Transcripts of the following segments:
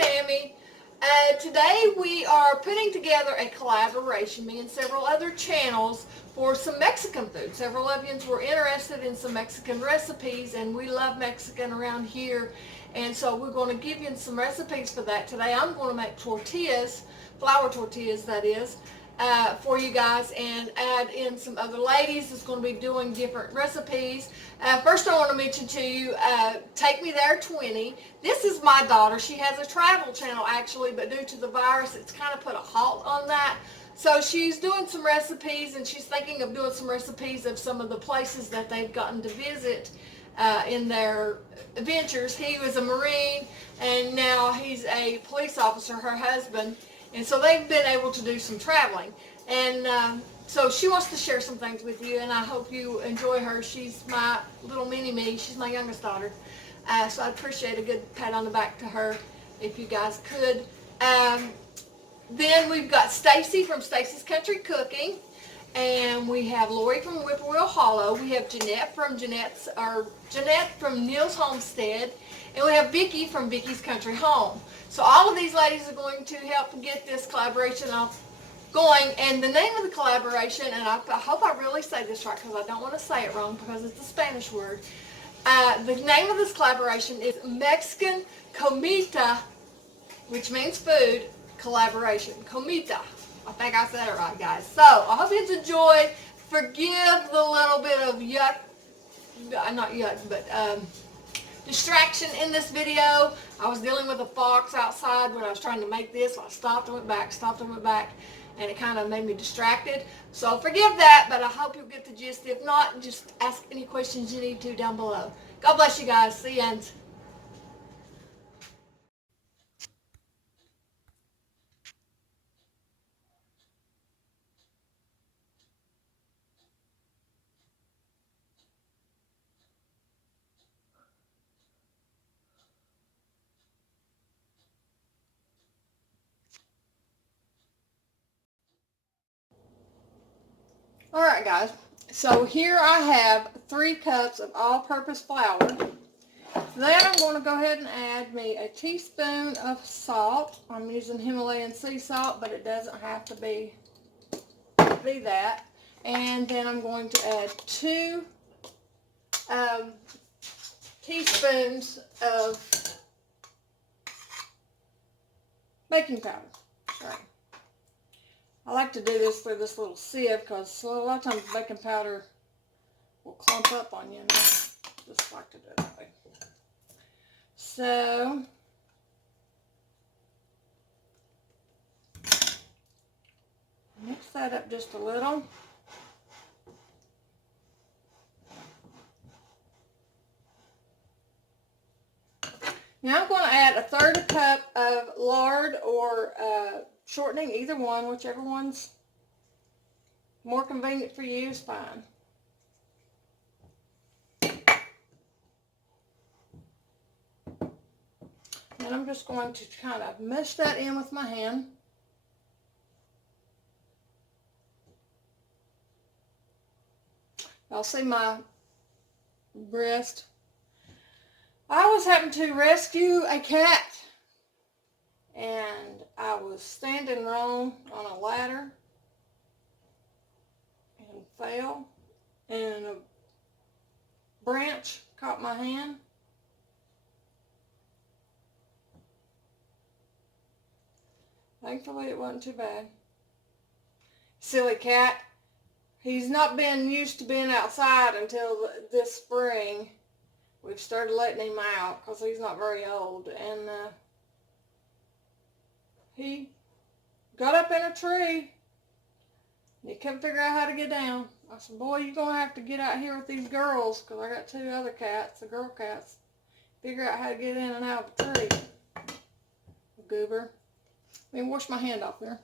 Tammy. Today we are putting together a collaboration, me and several other channels, for some Mexican food. Several of you were interested in some Mexican recipes, and we love Mexican around here, and so we're going to give you some recipes for that. Today I'm going to make tortillas, flour tortillas that is, for you guys, and add in some other ladies that's going to be doing different recipes. First I want to mention to you, Take Me There 20. This is my daughter. She has a travel channel actually, but due to the virus it's kind of put a halt on that. So she's doing some recipes, and she's thinking of doing some recipes of some of the places that they've gotten to visit in their adventures. He was a Marine, and now he's a police officer, her husband. And so they've been able to do some traveling. And so she wants to share some things with you, and I hope you enjoy her. She's my little mini-me. She's my youngest daughter. So I'd appreciate a good pat on the back to her if you guys could. Then we've got Stacy from Stacy's Country Cooking. And we have Lori from Whippoorwill Hollow. We have Jeanette from Neil's Homestead. And we have Vicki from Vicky's Country Home. So all of these ladies are going to help get this collaboration off going. And the name of the collaboration, and I hope I really say this right because I don't want to say it wrong because it's a Spanish word. The name of this collaboration is Mexican Comida, which means food, collaboration. Comida. I think I said it right, guys. So I hope you enjoyed. Forgive the little bit of yuck, not yuck, but distraction in this video. I was dealing with a fox outside when I was trying to make this. So I stopped and went back, and it kind of made me distracted. So forgive that, but I hope you'll get the gist. If not, just ask any questions you need to down below. God bless you guys. See you. Alright guys, so here I have 3 cups of all-purpose flour. Then I'm going to go ahead and add me a teaspoon of salt. I'm using Himalayan sea salt, but it doesn't have to be that. And then I'm going to add 2 teaspoons of baking powder. Sorry. I like to do this through this little sieve because a lot of times baking powder will clump up on you, and I just like to do it that way. So, mix that up just a little. Now I'm going to add a 1/3 cup of lard or shortening, either one, whichever one's more convenient for you is fine. And I'm just going to kind of mesh that in with my hand. Y'all see my breast. I was having to rescue a cat, and I was standing wrong on a ladder and fell, and a branch caught my hand. Thankfully it wasn't too bad. Silly cat. He's not been used to being outside until this spring. We've started letting him out because he's not very old, and he got up in a tree. He couldn't figure out how to get down. I said, boy, you're going to have to get out here with these girls, because I got 2 other cats, the girl cats. Figure out how to get in and out of the tree. Goober. Let me wash my hand off there.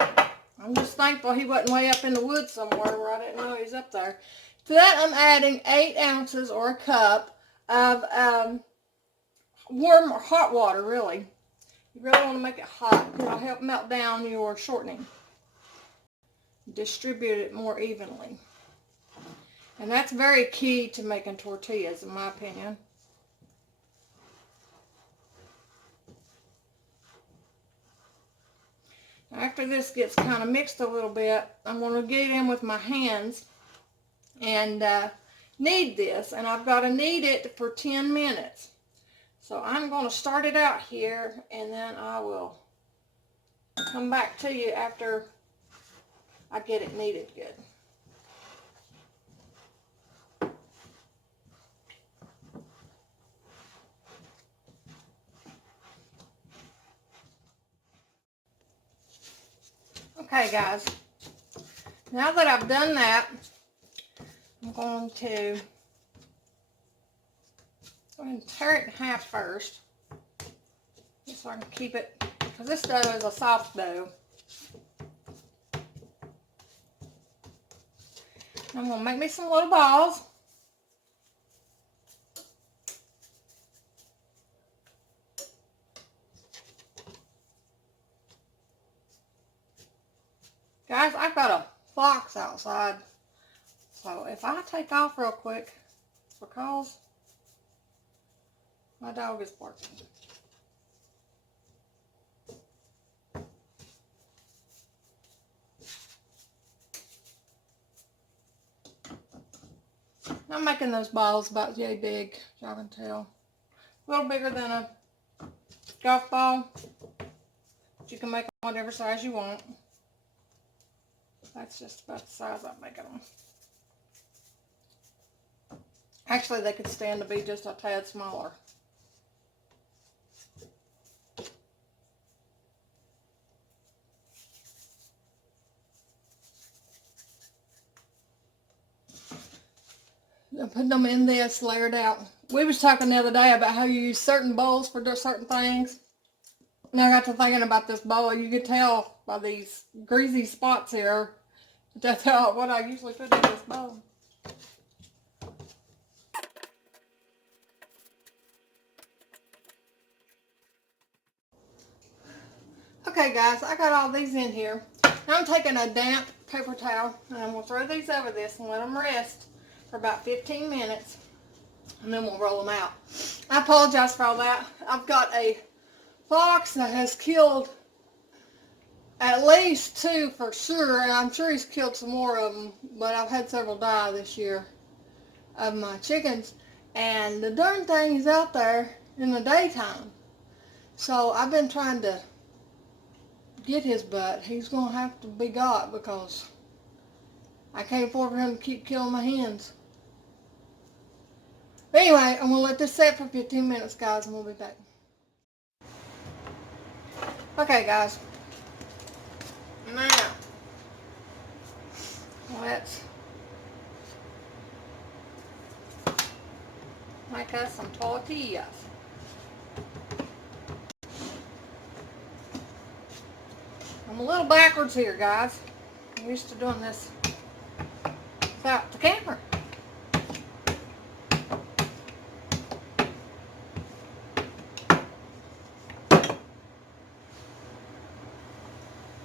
I'm just thankful he wasn't way up in the woods somewhere where I didn't know he was up there. To that I'm adding 8 ounces or a cup of warm or hot water, really. You really want to make it hot. It'll help melt down your shortening. Distribute it more evenly. And that's very key to making tortillas, in my opinion. After this gets kind of mixed a little bit, I'm going to get it in with my hands and knead this. And I've got to knead it for 10 minutes. So I'm going to start it out here, and then I will come back to you after I get it kneaded good. Okay, guys, now that I've done that, I'm going to go ahead and tear it in half first, just so I can keep it, because this dough is a soft dough. I'm going to make me some little balls. Guys, I've got a fox outside, so if I take off real quick, it's because my dog is barking. I'm making those balls about yay big, as y'all can tell. A little bigger than a golf ball, but you can make them whatever size you want. That's just about the size I'm making them. Actually, they could stand to be just a tad smaller. I'm putting them in this layered out. We was talking the other day about how you use certain bowls for certain things. And I got to thinking about this bowl. You could tell by these greasy spots here. That's what I usually put in this bowl. Okay, guys, I got all these in here. Now I'm taking a damp paper towel and I'm going to throw these over this and let them rest for about 15 minutes. And then we'll roll them out. I apologize for all that. I've got a fox that has killed at least 2 for sure, and I'm sure he's killed some more of them, but I've had several die this year of my chickens, and the darn thing is out there in the daytime. So I've been trying to get his butt. He's going to have to be got because I can't afford for him to keep killing my hens. But anyway, I'm going to let this set for 15 minutes, guys, and we'll be back. Okay, guys. Now, let's make us some tortillas. I'm a little backwards here, guys. I'm used to doing this without the camera.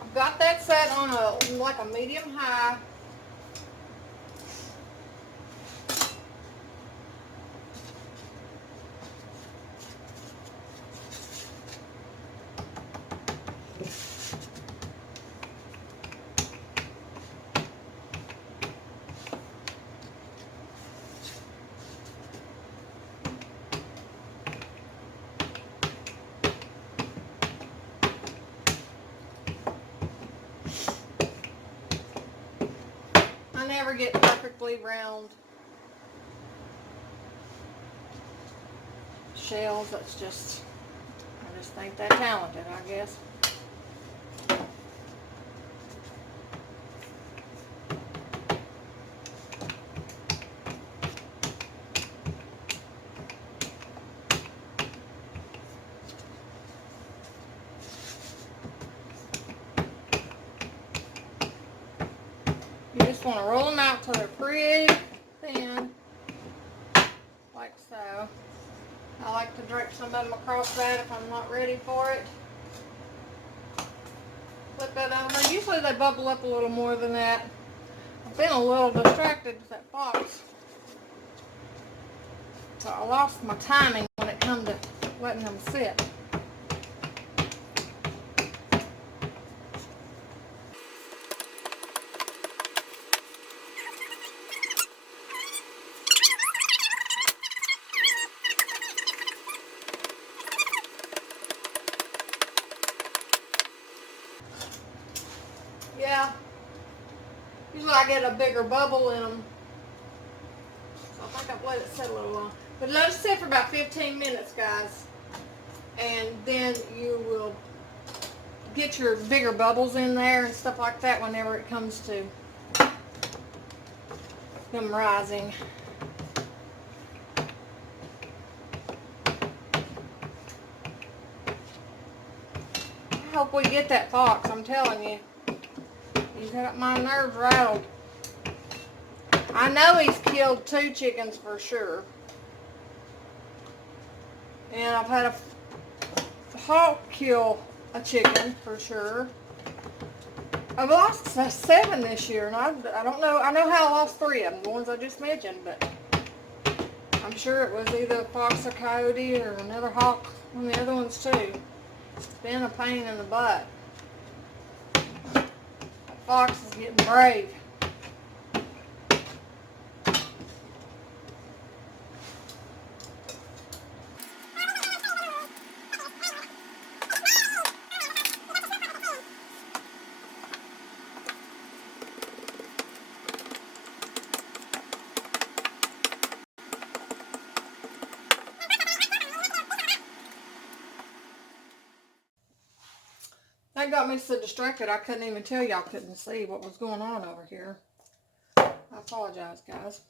I've got that set on like a medium high. I never get perfectly round shells. That's just, I just think they're talented, I guess. You just want to roll them out till they're pretty thin, like so. I like to drape some of them across that if I'm not ready for it. Flip that over. Usually they bubble up a little more than that. I've been a little distracted with that box, so I lost my timing when it comes to letting them sit. when I get a bigger bubble in them. So I think I've let it sit a little long. But let it sit for about 15 minutes, guys. And then you will get your bigger bubbles in there and stuff like that whenever it comes to them rising. I hope we get that fox, I'm telling you. He's got my nerves rattled. I know he's killed 2 chickens for sure. And I've had a hawk kill a chicken for sure. I've lost 7 this year, and I don't know. I know how I lost 3 of them, the ones I just mentioned, but I'm sure it was either a fox or coyote or another hawk, one of the other ones too. It's been a pain in the butt. That fox is getting brave. That got me so distracted I couldn't even tell y'all couldn't see what was going on over here. I apologize, guys.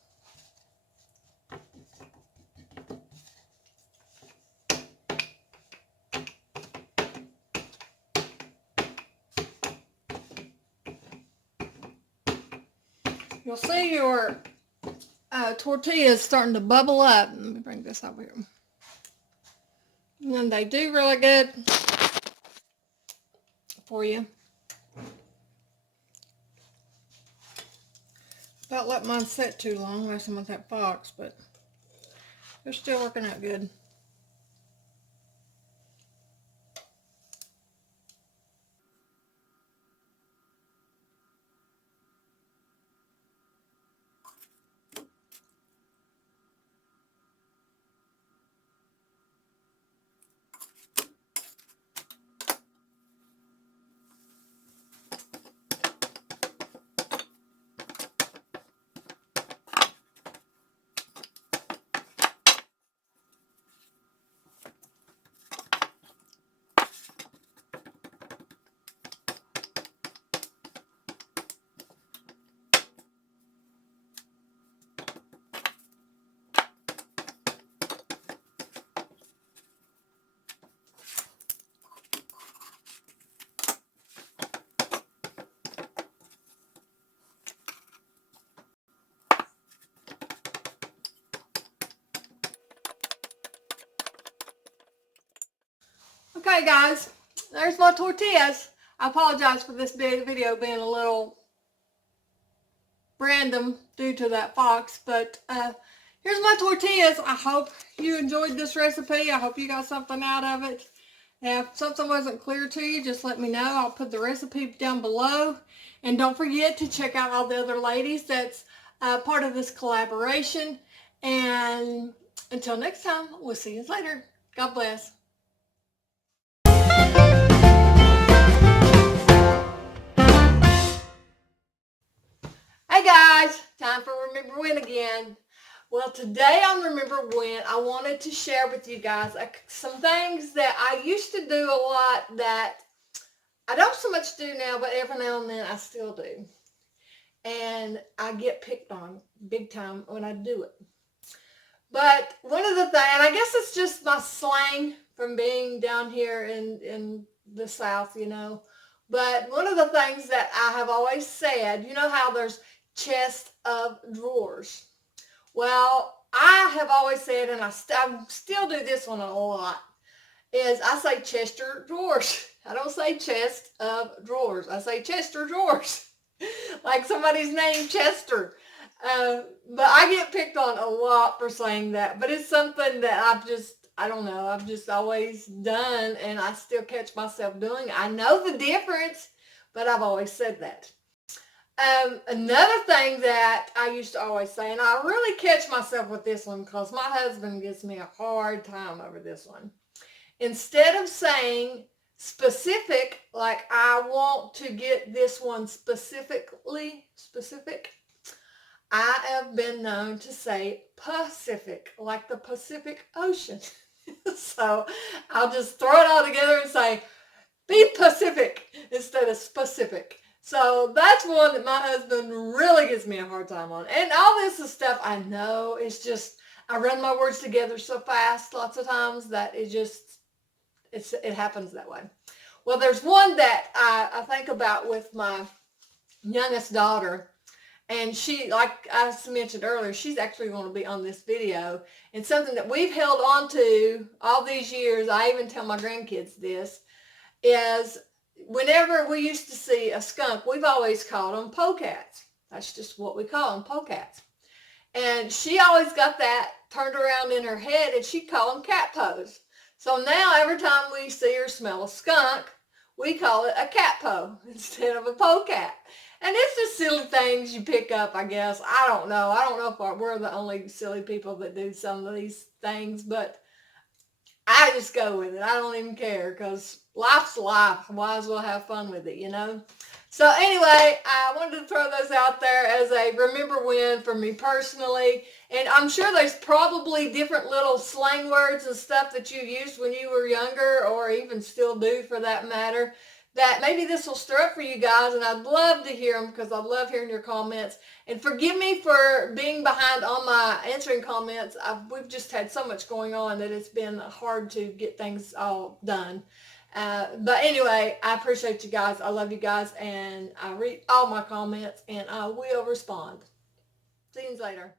You'll see your tortillas starting to bubble up. Let me bring this over here. And they do really good for you. Don't let mine sit too long, messing with that fox, but they're still working out good. Okay, guys, there's my tortillas. I apologize for this video being a little random due to that fox, but here's my tortillas. I hope you enjoyed this recipe. I hope you got something out of it. And if something wasn't clear to you, just let me know. I'll put the recipe down below. And don't forget to check out all the other ladies that's part of this collaboration. And until next time, we'll see you later. God bless. Hey guys, time for Remember When again. Well, today on Remember When, I wanted to share with you guys some things that I used to do a lot that I don't so much do now, but every now and then I still do. And I get picked on big time when I do it. But one of the things, and I guess it's just my slang from being down here in the South, you know. But one of the things that I have always said, you know how there's chest of drawers. Well, I have always said, and I still do this one a lot, is I say Chester drawers. I don't say chest of drawers. I say Chester drawers. Like somebody's name Chester. But I get picked on a lot for saying that. But it's something that I don't know, I've just always done, and I still catch myself doing it. I know the difference, but I've always said that. Another thing that I used to always say, and I really catch myself with this one because my husband gives me a hard time over this one. Instead of saying Specific, like I want to get this one specific. I have been known to say Pacific, like the Pacific Ocean. So I'll just throw it all together and say, be Pacific instead of specific. So that's one that my husband really gives me a hard time on. And all this is stuff I know. It's just, I run my words together so fast lots of times that it happens that way. Well, there's one that I think about with my youngest daughter. And she, like I mentioned earlier, she's actually going to be on this video. And something that we've held on to all these years, I even tell my grandkids this, is whenever we used to see a skunk, we've always called them polecats. That's just what we call them, polecats. And she always got that turned around in her head, and she'd call them cat poes. So now every time we see or smell a skunk, we call it a cat poe instead of a polecat. And it's just silly things you pick up, I guess. I don't know. I don't know if we're the only silly people that do some of these things, but I just go with it. I don't even care because life's life. Might as well have fun with it, you know? So anyway, I wanted to throw those out there as a remember when for me personally. And I'm sure there's probably different little slang words and stuff that you used when you were younger, or even still do for that matter, that maybe this will stir up for you guys, and I'd love to hear them because I love hearing your comments. And forgive me for being behind on my answering comments. We've just had so much going on that it's been hard to get things all done. But anyway, I appreciate you guys. I love you guys, and I read all my comments, and I will respond. See you later.